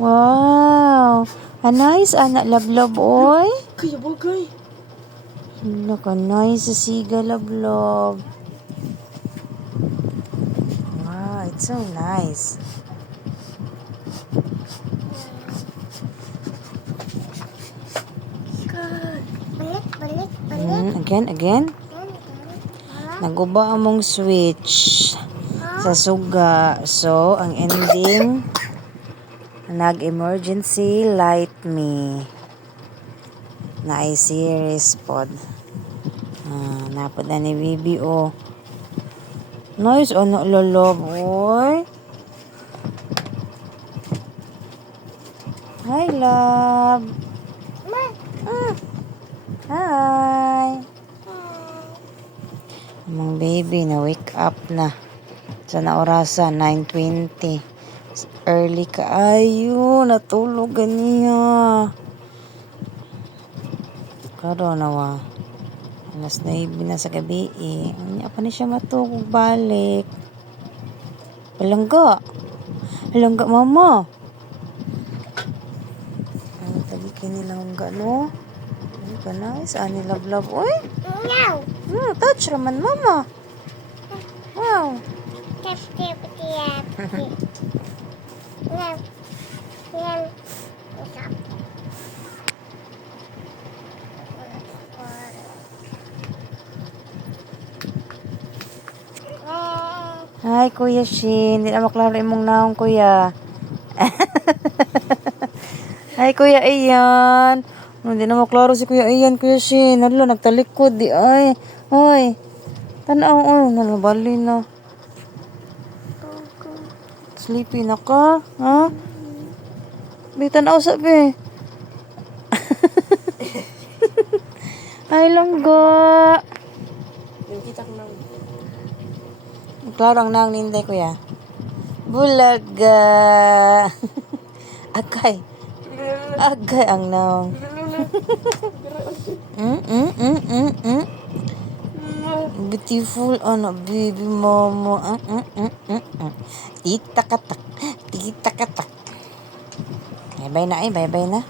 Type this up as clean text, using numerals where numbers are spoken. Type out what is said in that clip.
Wow. Nice, anak love, oy. Kaya bagay. Nice, siga love. Wow, it's so nice. Again. Naguba among switch sa suga. So, ang ending, nag-emergency light me. Na ay series pod. Napod na ni Bibi, oh. Nice, ano, lolob, oy. Hi, love. Hi. Among baby na wake up na. Sa naorasan, 9:20. Early ka. Ayo, natulog ganiya. Karo na wa. Alas 9 na sa gabi eh. Anya pa ni siya matulog balik. Palangga, mama. Ang tagi kinilang gano. Ay, nice. Ani love. Uy. Touch raman, mama. Wow. Hi, Kuya Shin. Hindi na maklaro imong naong, Kuya. Hi, Kuya Ian. Hindi na maklaro si Kuya Ian, Kuya Shin. Hala, nagtalikod di ay. Hoy. Tanaw, oh. Nalabali na. Sleepy na ka? Ha? Tanaw sabi. Ay, langga. Yung kita ko nang. Klaro ang naong ninday, Kuya. Bulaga. Agay ang naong. Beautiful, baby mama. Tita-katak. Bye-bye na. Bye-bye, Love.